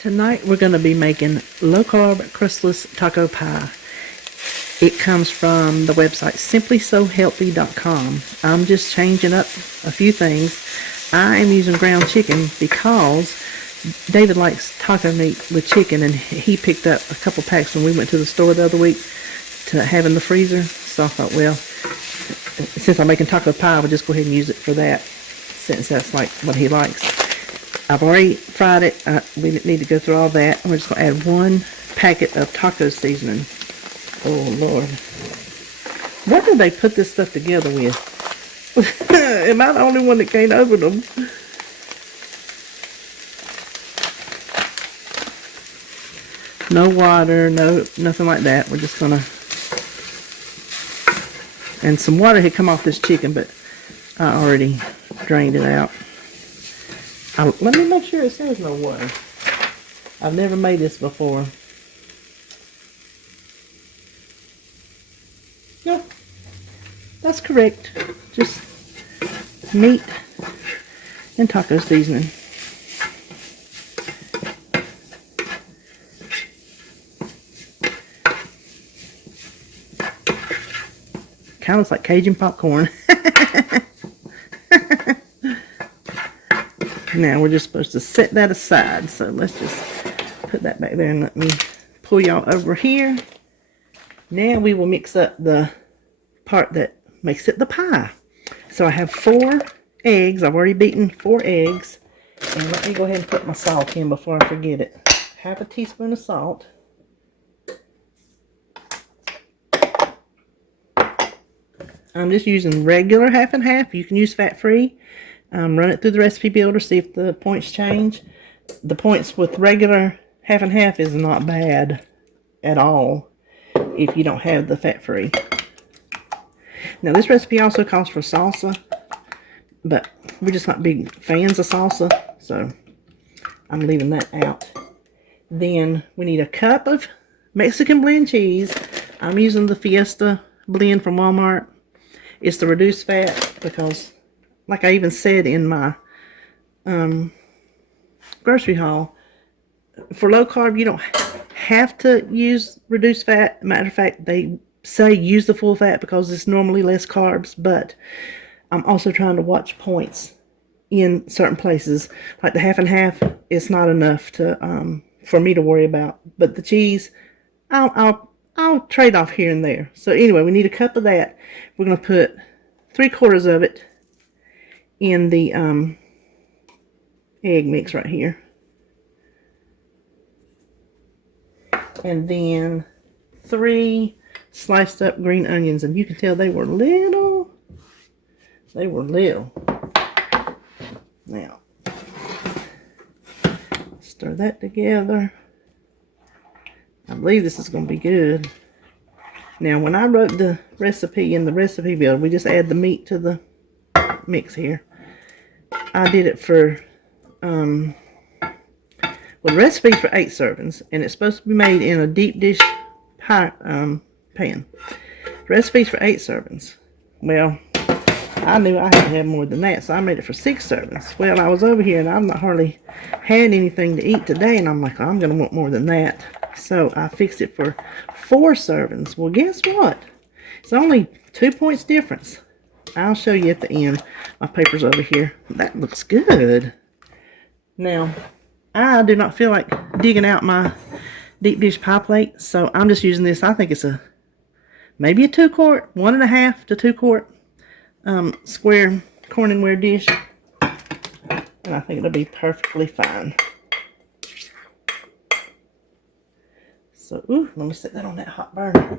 Tonight we're going to be making low-carb crustless taco pie. It comes from the website simplysohealthy.com. I'm just changing up a few things. I am using ground chicken because David likes taco meat with chicken, and he picked up a couple packs when we went to the store the other week to have in the freezer. So I thought, well, since I'm making taco pie, we'll just go ahead and use it for that, since that's like what he likes. I've already fried it. We didn't need to go through all that. We're just going to add 1 packet of taco seasoning. Oh, Lord. What did they put this stuff together with? Am I the only one that can't open them? No water, nothing like that. We're just going to... And some water had come off this chicken, but I already drained it out. Let me make sure it says no water. I've never made this before. No, that's correct. Just meat and taco seasoning. Kind of looks like Cajun popcorn. Now we're just supposed to set that aside, so let's just put that back there and let me pull y'all over here. Now we will mix up the part that makes it the pie. So I have 4 eggs. I've already beaten 4 eggs. And let me go ahead and put my salt in before I forget it. Half a teaspoon of salt. I'm just using regular half and half. You can use fat-free. Run it through the recipe builder, see if the points change. The points with regular half and half is not bad at all if you don't have the fat-free. Now this recipe also calls for salsa, but we're just not big fans of salsa, so I'm leaving that out. Then we need a cup of Mexican blend cheese. I'm using the Fiesta blend from Walmart. It's the reduced fat because, like I even said in my grocery haul, for low carb, you don't have to use reduced fat. Matter of fact, they say use the full fat because it's normally less carbs, but I'm also trying to watch points in certain places. Like the half and half is not enough to for me to worry about. But the cheese, I'll trade off here and there. So anyway, we need a cup of that. We're going to put 3/4 of it in the egg mix right here. And then 3 sliced up green onions, and you can tell they were little. They were little. Now, stir that together. I believe this is going to be good. Now, when I wrote the recipe in the recipe builder, we just add the meat to the mix here. I did it for, well, the recipe's for 8 servings, and it's supposed to be made in a deep dish pie, pan. The recipe's for 8 servings. Well, I knew I had to have more than that, so I made it for 6 servings. Well, I was over here, and I've not hardly had anything to eat today, and I'm like, oh, I'm going to want more than that. So I fixed it for 4 servings. Well, guess what? It's only 2 points difference. I'll show you at the end. My paper's over here. That looks good. Now, I do not feel like digging out my deep dish pie plate, so I'm just using this. I think it's maybe a 2-quart, 1.5 to 2-quart square Corningware dish, and I think it'll be perfectly fine. So, ooh, let me set that on that hot burner.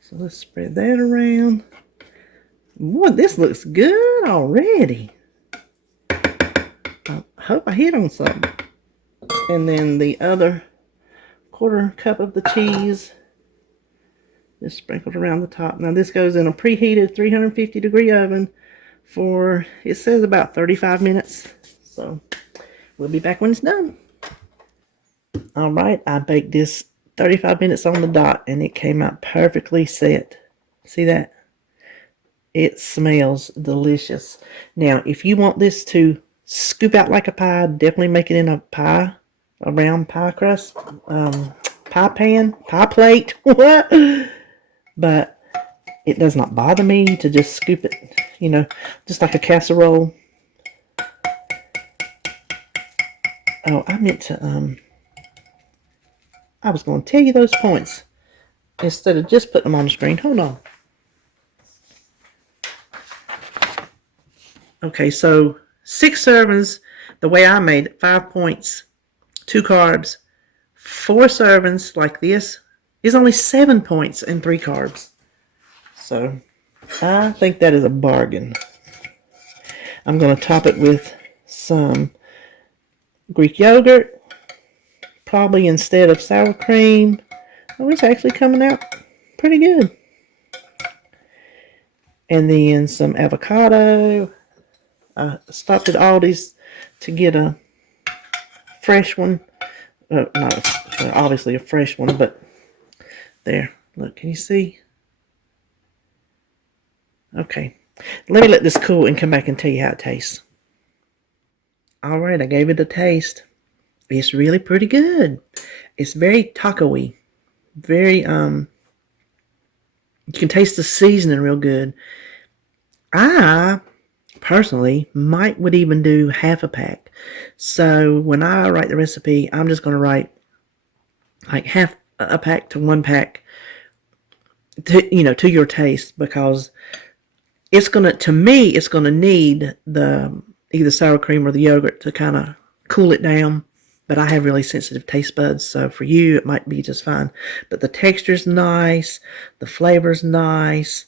So let's spread that around. Boy, this looks good already. I hope I hit on something. And then the other 1/4 cup of the cheese just sprinkled around the top. Now this goes in a preheated 350-degree oven for, it says, about 35 minutes. So we'll be back when it's done. All right, I baked this 35 minutes on the dot, and it came out perfectly set. See that? It smells delicious. Now, if you want this to scoop out like a pie, definitely make it in a pie a round pie crust, pie pan, pie plate, what? But it does not bother me to just scoop it, just like a casserole. Oh, I meant to, I was going to tell you those points instead of just putting them on the screen. Hold on. Okay, so 6 servings, the way I made it, 5 points, 2 carbs. 4 servings like this is only 7 points and 3 carbs. So I think that is a bargain. I'm going to top it with some Greek yogurt, probably instead of sour cream. Oh, it's actually coming out pretty good. And then some avocado. I stopped at Aldi's to get a fresh one. Not obviously a fresh one, but there. Look, can you see? Okay. Let me let this cool and come back and tell you how it tastes. All right, I gave it a taste. It's really pretty good. It's very taco-y. Very, you can taste the seasoning real good. I personally would even do half a pack. So when I write the recipe, I'm just going to write like half a pack to 1 pack to your taste, because it's going to need the either sour cream or the yogurt to kind of cool it down. But I have really sensitive taste buds, so for you it might be just fine. But the texture's nice, the flavor's nice.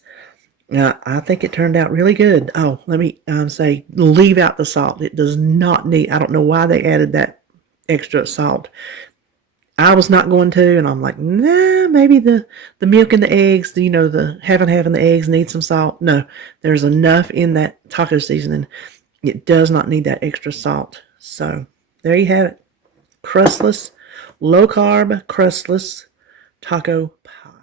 I think it turned out really good. Oh, let me say, leave out the salt. It does not need, I don't know why they added that extra salt. I was not going to, and I'm like, nah, maybe the milk and the eggs, the half and half and the eggs need some salt. No, there's enough in that taco seasoning. It does not need that extra salt. So there you have it. Crustless, low carb, crustless taco pie.